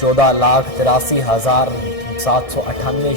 14,83,798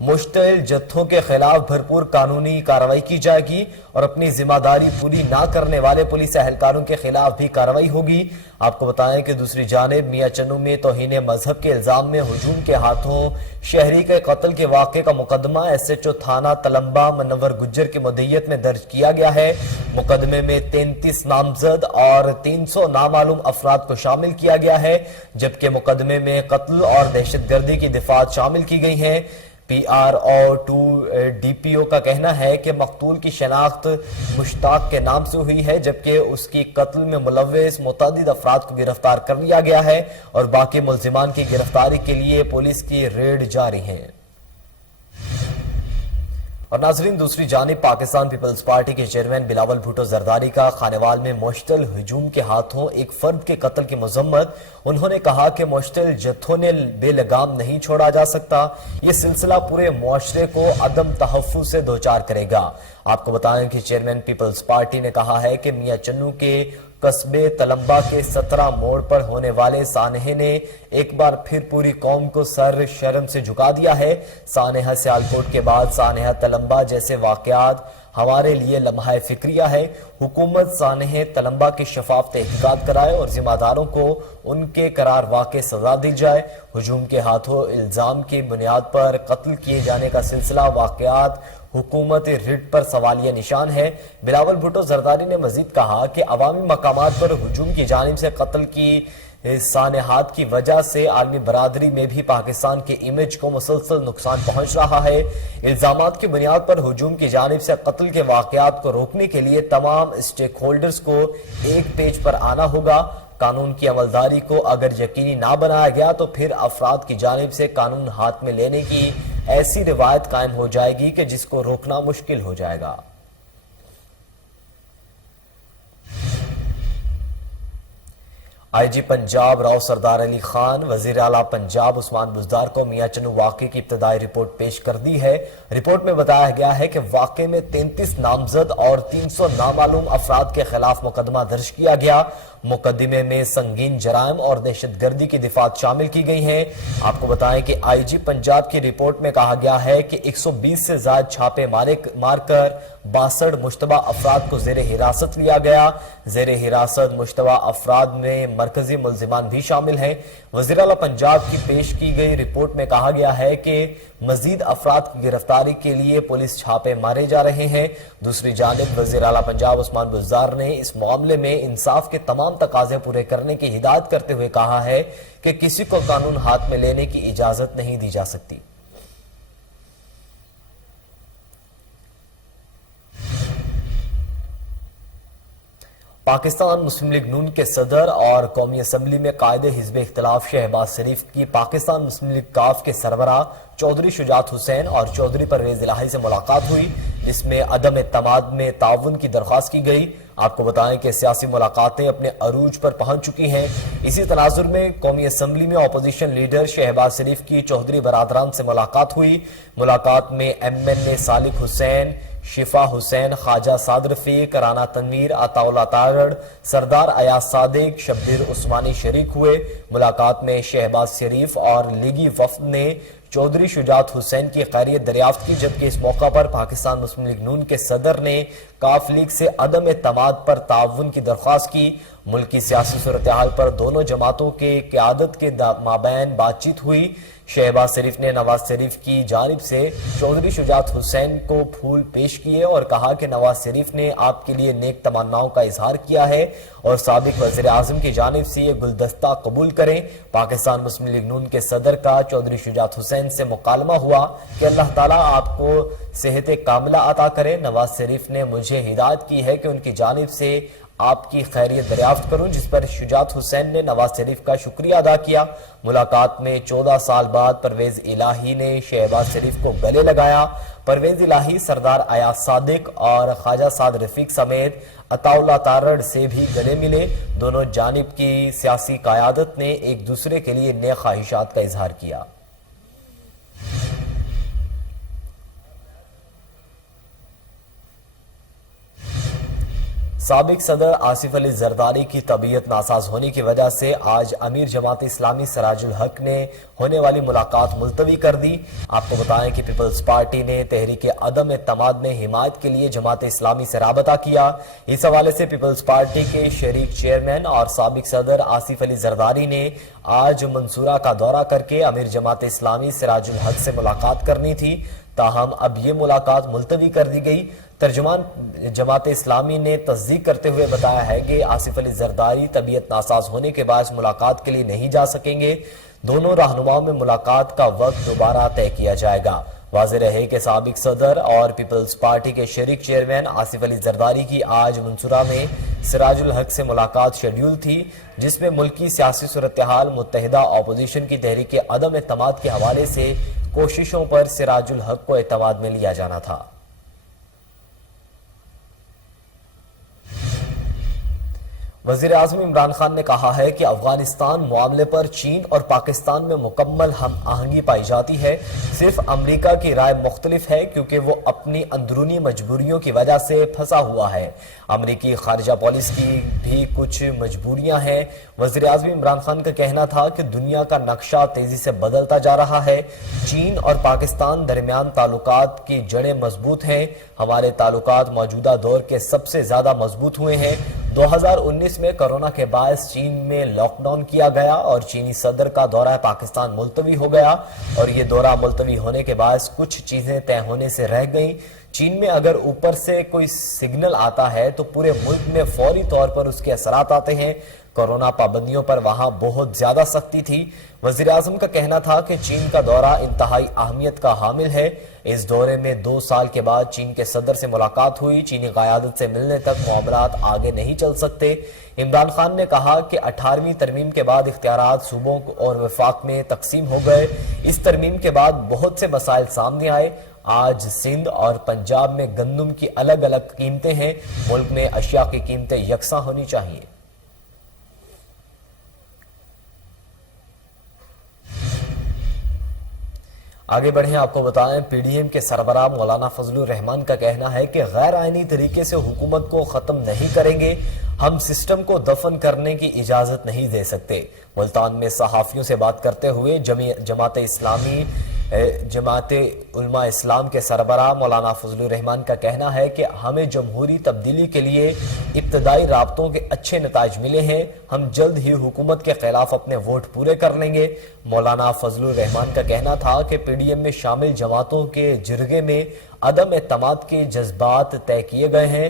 مشتعل جتھوں کے خلاف بھرپور قانونی کارروائی کی جائے گی اور اپنی ذمہ داری پوری نہ کرنے والے پولیس اہلکاروں کے خلاف بھی کارروائی ہوگی۔ آپ کو بتائیں کہ دوسری جانب میاں چنو میں توہین مذہب کے الزام میں ہجوم کے ہاتھوں شہری کے قتل کے واقعے کا مقدمہ ایس ایچ او تھانہ تلمبہ منور گجر کی مدعیت میں درج کیا گیا ہے۔ مقدمے میں 33 نامزد اور 300 نامعلوم افراد کو شامل کیا گیا ہے، جبکہ مقدمے میں قتل اور دہشت گردی کی دفعات شامل کی گئی ہیں۔ P R O 2 D P او کا کہنا ہے کہ مقتول کی شناخت مشتاق کے نام سے ہوئی ہے، جبکہ اس کی قتل میں ملوث متعدد افراد کو گرفتار کر لیا گیا ہے اور باقی ملزمان کی گرفتاری کے لیے پولیس کی ریڈ جاری ہے۔ اور ناظرین، دوسری جانب پاکستان پیپلز پارٹی کے چیئرمین بلاول بھٹو زرداری کا خانوال میں مشتعل ہجوم کے ہاتھوں ایک فرد کے قتل کی مذمت۔ انہوں نے کہا کہ مشتعل جتھوں نے بے لگام نہیں چھوڑا جا سکتا، یہ سلسلہ پورے معاشرے کو عدم تحفظ سے دوچار کرے گا۔ آپ کو بتائیں کہ چیئرمین پیپلز پارٹی نے کہا ہے کہ میاں چنو کے قصبے تلمبہ کے 17 موڑ پر ہونے والے سانحے نے ایک بار پھر پوری قوم کو سر شرم سے جھکا دیا ہے۔ سانحہ سیالکوٹ کے بعد سانحہ تلمبہ جیسے واقعات ہمارے لیے لمحہ فکریہ ہے۔ حکومت سانحہ تلمبہ کی شفاف تحقیقات کرائے اور ذمہ داروں کو ان کے قرار واقع سزا دی جائے۔ ہجوم کے ہاتھوں الزام کی بنیاد پر قتل کیے جانے کا سلسلہ واقعات حکومت رٹ پر سوالیہ نشان ہے۔ بلاول بھٹو زرداری نے مزید کہا کہ عوامی مقامات پر ہجوم کی جانب سے قتل کی سانحات کی وجہ سے عالمی برادری میں بھی پاکستان کے امیج کو مسلسل نقصان پہنچ رہا ہے۔ الزامات کی بنیاد پر ہجوم کی جانب سے قتل کے واقعات کو روکنے کے لیے تمام اسٹیک ہولڈرز کو ایک پیج پر آنا ہوگا۔ قانون کی عملداری کو اگر یقینی نہ بنایا گیا تو پھر افراد کی جانب سے قانون ہاتھ میں لینے کی ایسی روایت قائم ہو جائے گی کہ جس کو روکنا مشکل ہو جائے گا۔ آئی جی پنجاب راؤ سردار علی خان وزیر اعلیٰ پنجاب عثمان بزدار کو میاں چنو واقعے کی ابتدائی رپورٹ پیش کر دی ہے۔ رپورٹ میں بتایا گیا ہے کہ واقعے میں 33 نامزد اور 300 نامعلوم افراد کے خلاف مقدمہ درج کیا گیا۔ مقدمے میں سنگین جرائم اور دہشت گردی کی دفعات شامل کی گئی ہیں۔ آپ کو بتائیں کہ آئی جی پنجاب کی رپورٹ میں کہا گیا ہے کہ 120 سے زائد چھاپے مار کر 62 مشتبہ افراد کو زیر حراست لیا گیا۔ زیر حراست مشتبہ افراد میں مرکزی ملزمان بھی شامل ہیں۔ وزیر اعلیٰ پنجاب کی پیش کی گئی رپورٹ میں کہا گیا ہے کہ مزید افراد کی گرفتاری کے لیے پولیس چھاپے مارے جا رہے ہیں۔ دوسری جانب وزیر اعلیٰ پنجاب عثمان بزدار نے اس معاملے میں انصاف کے تمام تقاضے پورے کرنے کی ہدایت کرتے ہوئے کہا ہے کہ کسی کو قانون ہاتھ میں لینے کی اجازت نہیں دی جا سکتی۔ پاکستان مسلم لیگ نون کے صدر اور قومی اسمبلی میں قائد حزب اختلاف شہباز شریف کی پاکستان مسلم لیگ کاف کے سربراہ چودھری شجاعت حسین اور چودھری پرویز الہی سے ملاقات ہوئی، جس میں عدم اعتماد میں تعاون کی درخواست کی گئی۔ آپ کو بتائیں کہ سیاسی ملاقاتیں اپنے عروج پر پہنچ چکی ہیں۔ اسی تناظر میں قومی اسمبلی میں اپوزیشن لیڈر شہباز شریف کی چودھری برادران سے ملاقات ہوئی۔ ملاقات میں ایم این اے صالح حسین، شفا حسین، خواجہ سعد رفیق، رانا تنویر، عطا اللہ تارڑ، سردار ایاز صادق، شبیر عثمانی شریک ہوئے۔ ملاقات میں شہباز شریف اور لیگی وفد نے چودھری شجاعت حسین کی خیریت دریافت کی، جبکہ اس موقع پر پاکستان مسلم لیگ نون کے صدر نے کاف لیگ سے عدم اعتماد پر تعاون کی درخواست کی۔ ملکی سیاسی صورتحال پر دونوں جماعتوں کے قیادت کے مابین بات چیت ہوئی۔ شہباز شریف نے نواز شریف کی جانب سے چودھری شجاعت حسین کو پھول پیش کیے اور کہا کہ نواز شریف نے آپ کے لیے نیک تمناؤں کا اظہار کیا ہے اور سابق وزیر اعظم کی جانب سے یہ گلدستہ قبول کریں۔ پاکستان مسلم لیگ نون کے صدر کا چودھری شجاعت حسین سے مکالمہ ہوا کہ اللہ تعالیٰ آپ کو صحت کاملہ عطا کرے۔ نواز شریف نے مجھے ہدایت کی ہے کہ ان کی جانب سے آپ کی خیریت دریافت کروں، جس پر شجاعت حسین نے نواز شریف کا شکریہ ادا کیا۔ ملاقات میں 14 سال بعد پرویز الہی نے شہباز شریف کو گلے لگایا۔ پرویز الہی سردار ایاز صادق اور خواجہ سعد رفیق سمیت عطا اللہ تارڑ سے بھی گلے ملے۔ دونوں جانب کی سیاسی قیادت نے ایک دوسرے کے لیے نیک خواہشات کا اظہار کیا۔ سابق صدر آصف علی زرداری کی طبیعت ناساز ہونے کی وجہ سے آج امیر جماعت اسلامی سراج الحق نے ہونے والی ملاقات ملتوی کر دی۔ آپ کو بتائیں کہ پیپلز پارٹی نے تحریک عدم اعتماد میں حمایت کے لیے جماعت اسلامی سے رابطہ کیا۔ اس حوالے سے پیپلز پارٹی کے شریک چیئرمین اور سابق صدر آصف علی زرداری نے آج منصورہ کا دورہ کر کے امیر جماعت اسلامی سراج الحق سے ملاقات کرنی تھی، تاہم اب یہ ملاقات ملتوی کر دی گئی۔ ترجمان جماعت اسلامی نے تصدیق کرتے ہوئے بتایا ہے کہ آصف علی زرداری طبیعت ناساز ہونے کے باعث ملاقات کے لیے نہیں جا سکیں گے۔ دونوں رہنماؤں میں ملاقات کا وقت دوبارہ طے کیا جائے گا۔ واضح رہے کہ سابق صدر اور پیپلز پارٹی کے شریک چیئرمین آصف علی زرداری کی آج منصورہ میں سراج الحق سے ملاقات شیڈیول تھی، جس میں ملکی سیاسی صورتحال، متحدہ اپوزیشن کی تحریک عدم اعتماد کے حوالے سے کوششوں پر سراج الحق کو اعتماد میں لیا جانا تھا۔ وزیر اعظم عمران خان نے کہا ہے کہ افغانستان معاملے پر چین اور پاکستان میں مکمل ہم آہنگی پائی جاتی ہے۔ صرف امریکہ کی رائے مختلف ہے کیونکہ وہ اپنی اندرونی مجبوریوں کی وجہ سے پھنسا ہوا ہے۔ امریکی خارجہ پالیسی کی بھی کچھ مجبوریاں ہیں۔ وزیر اعظم عمران خان کا کہنا تھا کہ دنیا کا نقشہ تیزی سے بدلتا جا رہا ہے۔ چین اور پاکستان درمیان تعلقات کی جڑیں مضبوط ہیں۔ ہمارے تعلقات موجودہ دور کے سب سے زیادہ مضبوط ہوئے ہیں۔ 2019 میں کورونا کے باعث چین میں لاک ڈاؤن کیا گیا اور چینی صدر کا دورہ پاکستان ملتوی ہو گیا، اور یہ دورہ ملتوی ہونے کے باعث کچھ چیزیں طے ہونے سے رہ گئیں۔ چین میں اگر اوپر سے کوئی سگنل آتا ہے تو پورے ملک میں فوری طور پر اس کے اثرات آتے ہیں۔ کورونا پابندیوں پر وہاں بہت زیادہ سختی تھی۔ وزیر اعظم کا کہنا تھا کہ چین کا دورہ انتہائی اہمیت کا حامل ہے۔ اس دورے میں 2 سال کے بعد چین کے صدر سے ملاقات ہوئی۔ چینی قیادت سے ملنے تک معاملات آگے نہیں چل سکتے۔ عمران خان نے کہا کہ 18ویں ترمیم کے بعد اختیارات صوبوں اور وفاق میں تقسیم ہو گئے۔ اس ترمیم کے بعد بہت سے مسائل سامنے آئے۔ آج سندھ اور پنجاب میں گندم کی الگ الگ قیمتیں ہیں۔ ملک میں اشیاء کی قیمتیں یکساں ہونی چاہیے۔ آگے بڑھیں، آپ کو بتائیں پی ڈی ایم کے سربراہ مولانا فضل الرحمان کا کہنا ہے کہ غیر آئینی طریقے سے حکومت کو ختم نہیں کریں گے، ہم سسٹم کو دفن کرنے کی اجازت نہیں دے سکتے۔ ملتان میں صحافیوں سے بات کرتے ہوئے جماعت علماء اسلام کے سربراہ مولانا فضل الرحمان کا کہنا ہے کہ ہمیں جمہوری تبدیلی کے لیے ابتدائی رابطوں کے اچھے نتائج ملے ہیں، ہم جلد ہی حکومت کے خلاف اپنے ووٹ پورے کر لیں گے۔ مولانا فضل الرحمان کا کہنا تھا کہ پی ڈی ایم میں شامل جماعتوں کے جرگے میں عدم اعتماد کے جذبات طے کیے گئے ہیں،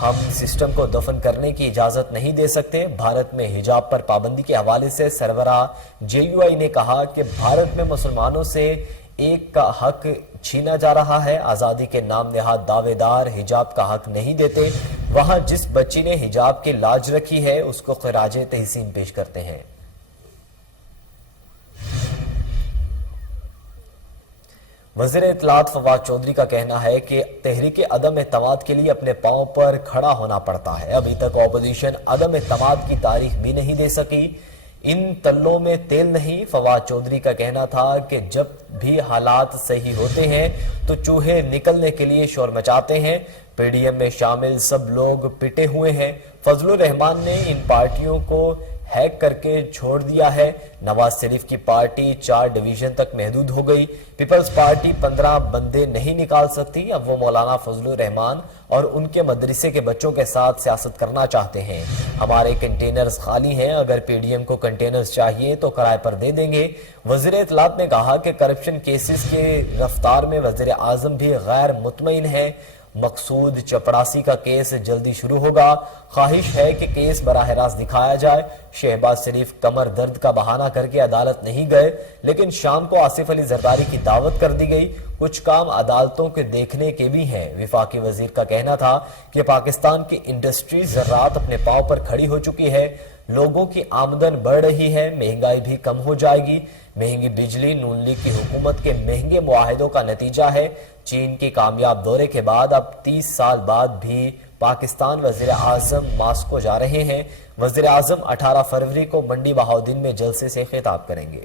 ہم سسٹم کو دفن کرنے کی اجازت نہیں دے سکتے۔ بھارت میں حجاب پر پابندی کے حوالے سے سربراہ جے یو آئی نے کہا کہ بھارت میں مسلمانوں سے ایک کا حق چھینا جا رہا ہے۔ آزادی کے نام نہاد دعوے دار حجاب کا حق نہیں دیتے، وہاں جس بچی نے حجاب کی لاج رکھی ہے اس کو خراج تحسین پیش کرتے ہیں۔ وزیر اطلاعات فواد چودھری کا کہنا ہے کہ تحریک عدم اعتماد کے لیے اپنے پاؤں پر کھڑا ہونا پڑتا ہے۔ ابھی تک اپوزیشن عدم اعتماد کی تاریخ بھی نہیں دے سکی، ان تلوں میں تیل نہیں۔ فواد چودھری کا کہنا تھا کہ جب بھی حالات صحیح ہوتے ہیں تو چوہے نکلنے کے لیے شور مچاتے ہیں۔ پی ڈی ایم میں شامل سب لوگ پٹے ہوئے ہیں۔ فضل الرحمان نے ان پارٹیوں کو ہیک کر کے چھوڑ دیا ہے۔ نواز شریف کی پارٹی 4 ڈویژن تک محدود ہو گئی۔ پیپلز پارٹی 15 بندے نہیں نکال سکتی۔ اب وہ مولانا فضل الرحمان اور ان کے مدرسے کے بچوں کے ساتھ سیاست کرنا چاہتے ہیں۔ ہمارے کنٹینرز خالی ہیں، اگر پی ڈی ایم کو کنٹینرز چاہیے تو کرائے پر دے دیں گے۔ وزیر اطلاعات نے کہا کہ کرپشن کیسز کے رفتار میں وزیر اعظم بھی غیر مطمئن ہے۔ مقصود چپڑاسی کا کیس جلدی شروع ہوگا، خواہش ہے کہ کیس براہ راست دکھایا جائے۔ شہباز شریف کمر درد کا بہانہ کر کے عدالت نہیں گئے، لیکن شام کو آصف علی زرداری کی دعوت کر دی گئی۔ کچھ کام عدالتوں کے دیکھنے کے بھی ہیں۔ وفاقی وزیر کا کہنا تھا کہ پاکستان کی انڈسٹری زراعت اپنے پاؤں پر کھڑی ہو چکی ہے، لوگوں کی آمدن بڑھ رہی ہے، مہنگائی بھی کم ہو جائے گی۔ مہنگی بجلی نون لیگ کی حکومت کے مہنگے معاہدوں کا نتیجہ ہے۔ چین کے کامیاب دورے کے بعد اب 30 سال بعد بھی پاکستان وزیر اعظم ماسکو جا رہے ہیں۔ وزیر اعظم 18 فروری کو منڈی بہاؤدین میں جلسے سے خطاب کریں گے۔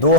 2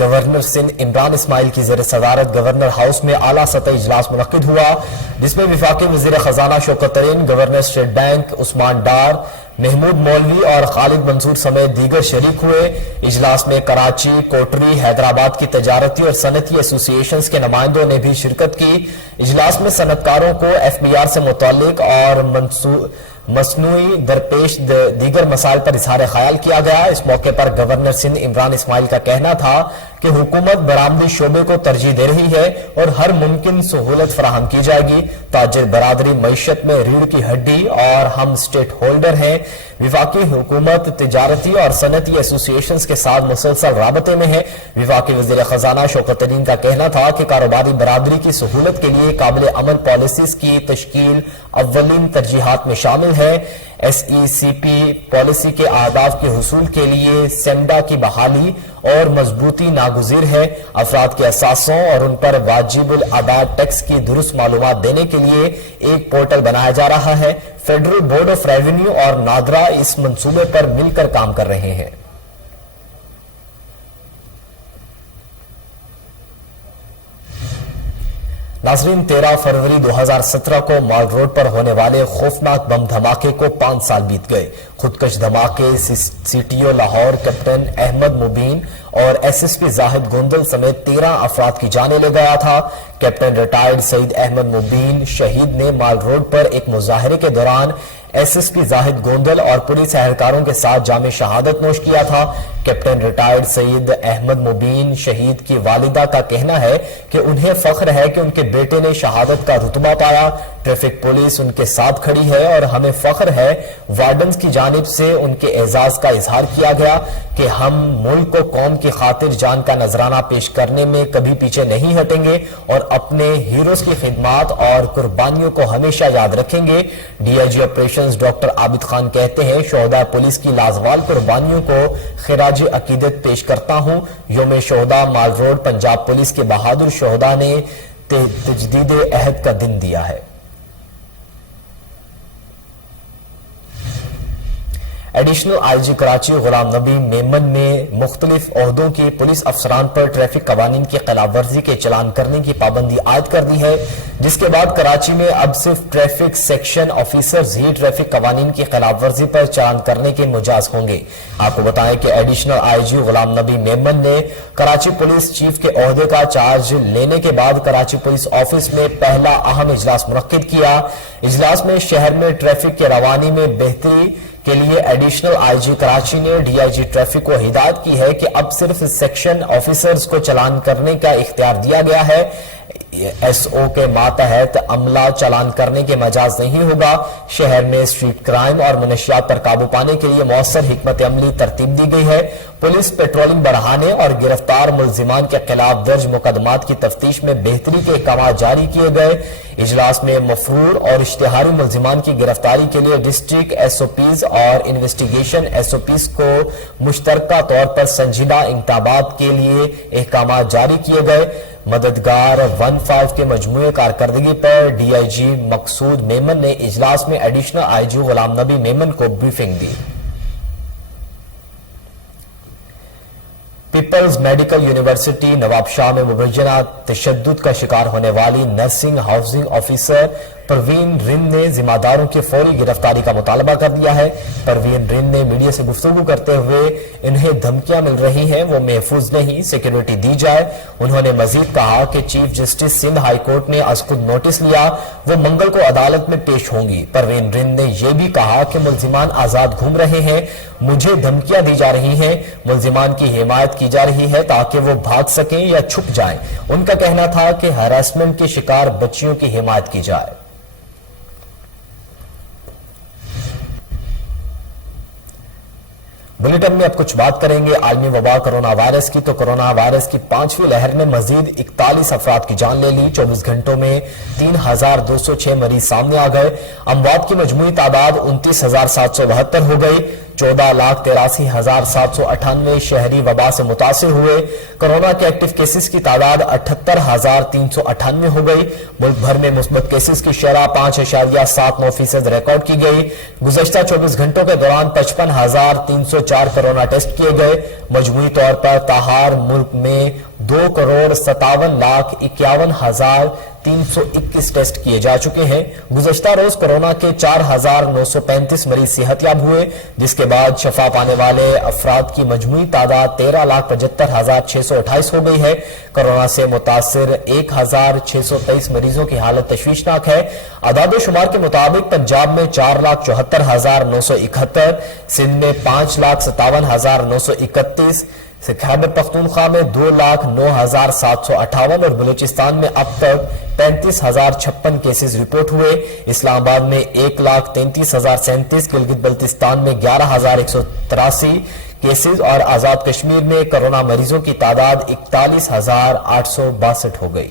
گورنر سندھ عمران اسماعیل کی زیر صدارت گورنر ہاؤس میں اعلیٰ سطحی اجلاس منعقد ہوا، جس میں وفاقی وزیر خزانہ شوکت ترین، گورنر اسٹیٹ بینک عثمان ڈار، محمود مولوی اور خالد منصور سمیت دیگر شریک ہوئے. اجلاس میں کراچی، کوٹری، حیدرآباد کی تجارتی اور صنعتی ایسوسی ایشنز کے نمائندوں نے بھی شرکت کی. اجلاس میں صنعت کاروں کو FBR سے متعلق اور مصنوعی درپیش دیگر مسائل پر اظہار خیال کیا گیا. اس موقع پر گورنر سندھ عمران اسماعیل کا کہنا تھا کہ حکومت برآمدی شعبے کو ترجیح دے رہی ہے اور ہر ممکن سہولت فراہم کی جائے گی. تاجر برادری معیشت میں ریڑھ کی ہڈی اور ہم اسٹیک ہولڈر ہیں. وفاقی حکومت تجارتی اور صنعتی ایسوسی ایشنز کے ساتھ مسلسل رابطے میں ہے. وفاقی وزیر خزانہ شوکت ترین کا کہنا تھا کہ کاروباری برادری کی سہولت کے لیے قابل عمل پالیسیز کی تشکیل اولین ترجیحات میں شامل ہے. SECP پالیسی کے اہداف کے حصول کے لیے سیمڈا کی بحالی اور مضبوطی ناگزیر ہے. افراد کے اثاثوں اور ان پر واجب الادا ٹیکس کی درست معلومات دینے کے لیے ایک پورٹل بنایا جا رہا ہے. فیڈرل بورڈ آف ریونیو اور نادرا اس منصوبے پر مل کر کام کر رہے ہیں. ناظرین، 13 فروری 2017 کو مال روڈ پر ہونے والے خوفناک بم دھماکے کو 5 سال بیت گئے. خودکش دھماکے CTO لاہور کیپٹن احمد مبین اور SSP زاہد گوندل سمیت 13 افراد کی جانیں لے گیا تھا. کیپٹن ریٹائرڈ سعید احمد مبین شہید نے مال روڈ پر ایک مظاہرے کے دوران SSP زاہد گوندل اور پولیس اہلکاروں کے ساتھ جام شہادت نوش کیا تھا. کیپٹن ریٹائرڈ سعید احمد مبین شہید کی والدہ کا کہنا ہے کہ انہیں فخر ہے کہ ان کے بیٹے نے شہادت کا رتبہ پایا. ٹریفک پولیس ان کے ساتھ کھڑی ہے اور ہمیں فخر ہے. وارڈنز کی جانب سے ان کے اعزاز کا اظہار کیا گیا کہ ہم ملک کو قوم کی خاطر جان کا نذرانہ پیش کرنے میں کبھی پیچھے نہیں ہٹیں گے اور اپنے ہیروز کی خدمات اور قربانیوں کو ہمیشہ یاد رکھیں گے. DIG operations doctor Abid Khan کہتے ہیں شہداء پولیس کی لازوال قربانیوں کو خراج عقیدت پیش کرتا ہوں. یوم شہداء مال روڈ پنجاب پولیس کے بہادر شہداء نے تجدید عہد کا دن دیا ہے. ایڈیشنل IG کراچی غلام نبی میمن نے مختلف عہدوں کے پولیس افسران پر ٹریفک قوانین کی خلاف ورزی کے چلان کرنے کی پابندی عائد کر دی ہے، جس کے بعد کراچی میں اب صرف ٹریفک سیکشن آفیسرز ہی ٹریفک قوانین کی خلاف ورزی پر چلان کرنے کے مجاز ہوں گے. آپ کو بتائیں کہ ایڈیشنل IG غلام نبی میمن نے کراچی پولیس چیف کے عہدے کا چارج لینے کے بعد کراچی پولیس آفس میں پہلا اہم اجلاس منعقد کیا. اجلاس میں شہر میں ٹریفک کی روانی میں بہتری کے لیے ایڈیشنل IG کراچی نے DIG ٹریفک کو ہدایت کی ہے کہ اب صرف سیکشن آفیسرز کو چلان کرنے کا اختیار دیا گیا ہے. SO کے ماتحت عملہ چلان کرنے کے مجاز نہیں ہوگا. شہر میں اسٹریٹ کرائم اور منشیات پر قابو پانے کے لیے مؤثر حکمت عملی ترتیب دی گئی ہے. پولیس پیٹرولنگ بڑھانے اور گرفتار ملزمان کے خلاف درج مقدمات کی تفتیش میں بہتری کے احکامات جاری کیے گئے. اجلاس میں مفرور اور اشتہاری ملزمان کی گرفتاری کے لیے ڈسٹرکٹ SOPs اور انویسٹیگیشن SOPs کو مشترکہ طور پر سنجیدہ انتخابات کے لیے احکامات جاری کیے گئے. مددگار 15 کے مجموعے کارکردگی پر DIG مقصود میمن نے اجلاس میں ایڈیشنل IG غلام نبی میمن کو بریفنگ دی. پیپلز میڈیکل یونیورسٹی نواب شاہ میں مبینہ تشدد کا شکار ہونے والی نرسنگ ہاؤسنگ آفیسر پروین رند نے ذمہ داروں کی فوری گرفتاری کا مطالبہ کر دیا ہے. پروین رند نے میڈیا سے گفتگو کرتے ہوئے انہیں دھمکیاں مل رہی ہیں، وہ محفوظ نہیں، سیکیورٹی دی جائے. انہوں نے مزید کہا کہ chief justice Sindh high court نے از خود نوٹس لیا، وہ منگل کو عدالت میں پیش ہوں گی. پروین رند نے یہ بھی کہا کہ ملزمان آزاد گھوم رہے ہیں، مجھے دھمکیاں دی جا رہی ہیں، ملزمان کی حمایت کی جا رہی ہے تاکہ وہ بھاگ سکیں یا چھپ جائیں. ان کا کہنا تھا کہ ہراسمنٹ کے شکار بچیوں کی حمایت کی جائے. بلیٹن میں اب کچھ بات کریں گے عالمی وبا کرونا وائرس کی. تو کرونا وائرس کی 5ویں لہر نے مزید 41 افراد کی جان لے لی. 24 گھنٹوں میں 3206 مریض سامنے آ گئے. اموات کی مجموعی تعداد 29,772 ہو گئی. 14,83,798 شہری وبا سے متاثر ہوئے۔ کورونا کے ایکٹیو کیسز کی تعداد 78,398 ہو گئی۔ ملک بھر میں مثبت کیسز کی شرح 5.79% ریکارڈ کی گئی۔ گزشتہ 24 گھنٹوں کے دوران 55,304 کورونا ٹیسٹ کیے گئے۔ مجموعی طور پر تاحال ملک میں 2,57,51,321 ٹیسٹ کیے جا چکے ہیں۔ گزشتہ روز کورونا کے 4,935 مریض صحت یاب ہوئے، جس کے بعد شفا پانے والے افراد کی مجموعی تعداد 13,75,628 ہو گئی ہے۔ کورونا سے متاثر 1,623 مریضوں کی حالت تشویشناک ہے۔ اعداد و شمار کے مطابق پنجاب میں 4,74,971، سندھ میں 5,57,931، خیبر پختونخوا میں 2,09,758 اور بلوچستان میں اب تک 35,056 کیسز رپورٹ ہوئے۔ اسلام آباد میں 1,33,037، گلگت بلتستان میں 11,183 کیسز اور آزاد کشمیر میں کورونا مریضوں کی تعداد 41,862 ہو گئی۔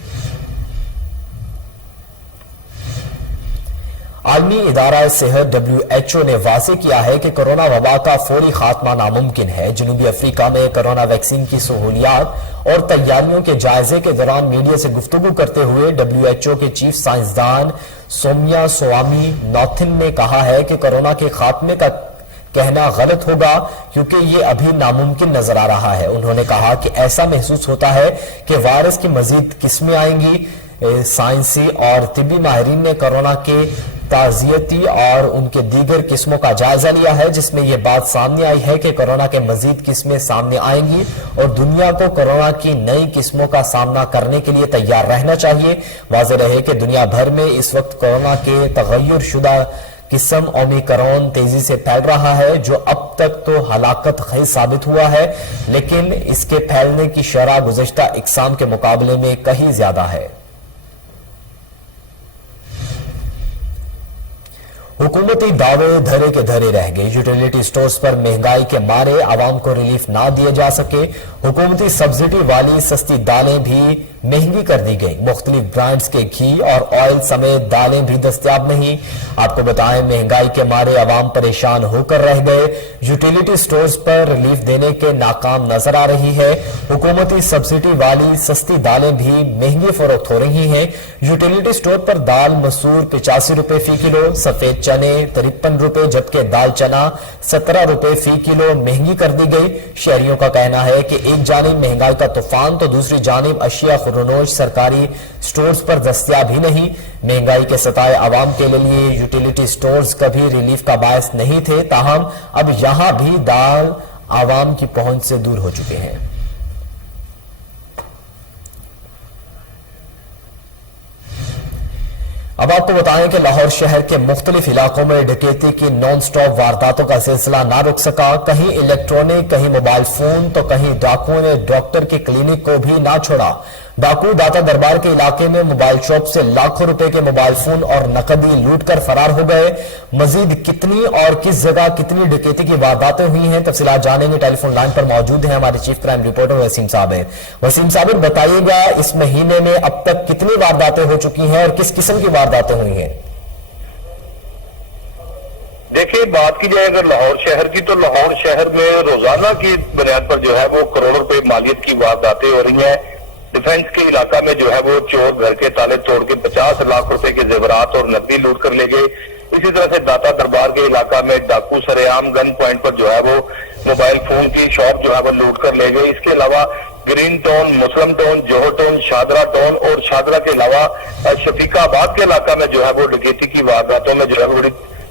عالمی ادارہ صحت WHO نے واضح کیا ہے کہ کورونا وبا کا فوری خاتمہ ناممکن ہے۔ جنوبی افریقہ میں کورونا ویکسین کی سہولیات اور تیاریوں کے جائزے کے دوران میڈیا سے گفتگو کرتے ہوئے WHO کے چیف سائنسدان سومیا سوامی ناتھن نے کہا ہے کہ کورونا کے خاتمے کا کہنا غلط ہوگا کیونکہ یہ ابھی ناممکن نظر آ رہا ہے۔ انہوں نے کہا کہ ایسا محسوس ہوتا ہے کہ وائرس کی مزید قسمیں آئیں گی۔ سائنسی اور طبی ماہرین نے کورونا کے تعزیتی اور ان کے دیگر قسموں کا جائزہ لیا ہے، جس میں یہ بات سامنے آئی ہے کہ کورونا کے مزید قسمیں سامنے آئیں گی اور دنیا کو کورونا کی نئی قسموں کا سامنا کرنے کے لیے تیار رہنا چاہیے۔ واضح رہے کہ دنیا بھر میں اس وقت کورونا کے تغیر شدہ قسم اومیکرون تیزی سے پھیل رہا ہے، جو اب تک تو ہلاکت خیز ثابت ہوا ہے، لیکن اس کے پھیلنے کی شرح گزشتہ اقسام کے مقابلے میں کہیں زیادہ ہے۔ حکومتی دعوے دھرے کے دھرے رہ گئے۔ یوٹیلیٹی سٹورز پر مہنگائی کے مارے عوام کو ریلیف نہ دیے جا سکے۔ حکومتی سبسڈی والی سستی دالیں بھی مہنگی کر دی گئی۔ مختلف برانڈز کے گھی اور آئل سمیت دالیں بھی دستیاب نہیں۔ آپ کو بتائیں مہنگائی کے مارے عوام پریشان ہو کر رہ گئے۔ یوٹیلیٹی سٹورز پر ریلیف دینے کے ناکام نظر آ رہی ہے۔ حکومتی سبسڈی والی سستی دالیں بھی مہنگی فروخت ہو رہی ہیں۔ یوٹیلیٹی سٹور پر دال مسور 85 روپے فی کلو، سفید چنے 53 روپے جبکہ دال چنا 17 روپے فی کلو مہنگی کر دی گئی۔ شہریوں کا کہنا ہے کہ ایک جانب مہنگائی کا طوفان تو دوسری جانب اشیاء خورنوش سرکاری سٹورز پر دستیاب ہی نہیں۔ مہنگائی کے ستائے عوام کے لیے یوٹیلیٹی سٹورز کبھی ریلیف کا باعث نہیں تھے، تاہم اب یہاں بھی دال عوام کی پہنچ سے دور ہو چکے ہیں۔ اب آپ کو بتائیں کہ لاہور شہر کے مختلف علاقوں میں ڈکیتی کی نان سٹاپ وارداتوں کا سلسلہ نہ رک سکا۔ کہیں الیکٹرانک، کہیں موبائل فون تو کہیں ڈاکوؤں نے ڈاکٹر کی کلینک کو بھی نہ چھوڑا۔ ڈاکو داتا دربار کے علاقے میں موبائل شاپ سے لاکھوں روپے کے موبائل فون اور نقدی لوٹ کر فرار ہو گئے۔ مزید کتنی اور کس جگہ کتنی ڈکیتی کی وارداتیں ہوئی ہیں، تفصیلات جانیں گے۔ ٹیلی فون لائن پر موجود ہیں ہمارے چیف کرائم رپورٹر وسیم صابر۔ وسیم صابر، بتائیے گا اس مہینے میں اب تک کتنی وارداتیں ہو چکی ہیں اور کس قسم کی وارداتیں ہوئی ہیں؟ دیکھیں، بات کی جائے اگر لاہور شہر کی تو لاہور شہر میں روزانہ کی بنیاد پر جو ہے وہ کروڑوں روپے مالیت کی وارداتیں ہو رہی ہیں۔ ڈیفنس کے علاقہ میں جو ہے وہ چور گھر کے تالے توڑ کے 50 لاکھ روپے کے زیورات اور نقدی لوٹ کر لے گئے۔ اسی طرح سے داتا دربار کے علاقہ میں ڈاکو سرعام گن پوائنٹ پر جو ہے وہ موبائل فون کی شاپ جو ہے وہ لوٹ کر لے گئے۔ اس کے علاوہ گرین ٹاؤن، مسلم ٹاؤن، جوہر ٹاؤن، شادرہ ٹاؤن اور شادرہ کے علاوہ شفیقہ آباد کے علاقہ میں جو ہے وہ ڈکیتی کی وارداتوں میں جو ہے وہ بڑی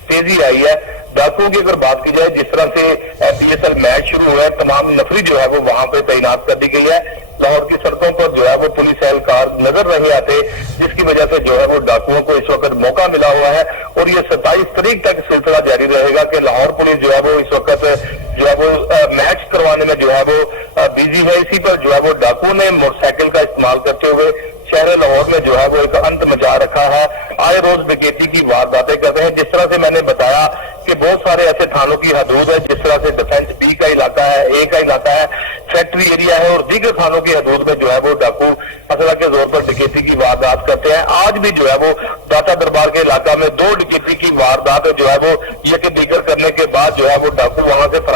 تیزی آئی ہے۔ ڈاکوؤں کی اگر بات کی جائے، جس طرح سے PSL میچ شروع ہوا ہے، تمام نفری جو ہے وہ وہاں پہ تعینات کر دی گئی ہے۔ لاہور کی سڑکوں پر جو ہے وہ پولیس اہلکار نظر نہیں آتے، جس کی وجہ سے جو ہے وہ ڈاکوؤں کو اس وقت موقع ملا ہوا ہے اور یہ 27 تاریخ تک سلسلہ جاری رہے گا کہ لاہور پولیس جو ہے وہ اس وقت جو ہے وہ میچ کروانے میں جو ہے وہ بیزی ہے۔ اسی پر جو ہے وہ ڈاکو نے موٹر سائیکل کا استعمال کرتے ہوئے شہر لاہور میں جو ہے وہ ایک انت مچا رکھا ہے۔ آئے روز ڈکیتی کی وارداتیں کرتے ہیں۔ جس طرح سے میں نے بتایا کہ بہت سارے ایسے تھانوں کی حدود ہے، جس طرح سے ڈیفنس بی کا علاقہ ہے، اے کا علاقہ ہے، فیکٹری ایریا ہے اور دیگر تھانوں کی حدود میں جو ہے وہ ڈاکو اسلحہ کے زور پر ڈکیتی کی واردات کرتے ہیں۔ آج بھی جو ہے وہ داتا دربار کے علاقہ میں 2 ڈکیتی کی واردات جو ہے وہ یہ کہ دیگر کرنے کے بعد جو ہے وہ ڈاکو وہاں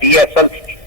PSL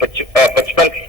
55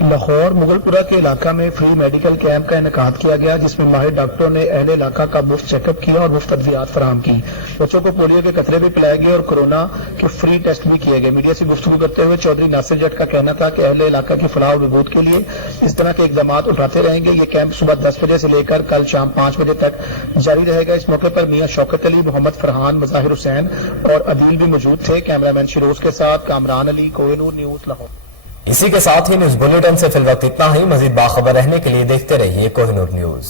لاہور مغلپورہ کے علاقہ میں فری میڈیکل کیمپ کا انعقاد کیا گیا، جس میں ماہر ڈاکٹروں نے اہل علاقہ کا مفت چیک اپ کیا اور مفت ادویات فراہم کی۔ بچوں کو پولیو کے قطرے بھی پلائے گئے اور کورونا کے فری ٹیسٹ بھی کیے گئے۔ میڈیا سے گفتگو کرتے ہوئے چودھری ناصر جٹ کا کہنا تھا کہ اہل علاقہ کی فلاح و بہبود کے لیے اس طرح کے اقدامات اٹھاتے رہیں گے۔ یہ کیمپ صبح 10 بجے سے لے کر کل شام 5 بجے تک جاری رہے گا۔ اس موقع پر میاں شوکت علی، محمد فرحان، مظاہر حسین اور عدیل بھی موجود تھے۔ کیمرہ مین شیروز کے ساتھ کامران علی، کوہ نور نیوز، لاہور۔ اسی کے ساتھ ہی نیوز بلیٹن سے فی الوقت اتنا ہی۔ مزید باخبر رہنے کے لیے دیکھتے رہیے کوہ نور نیوز۔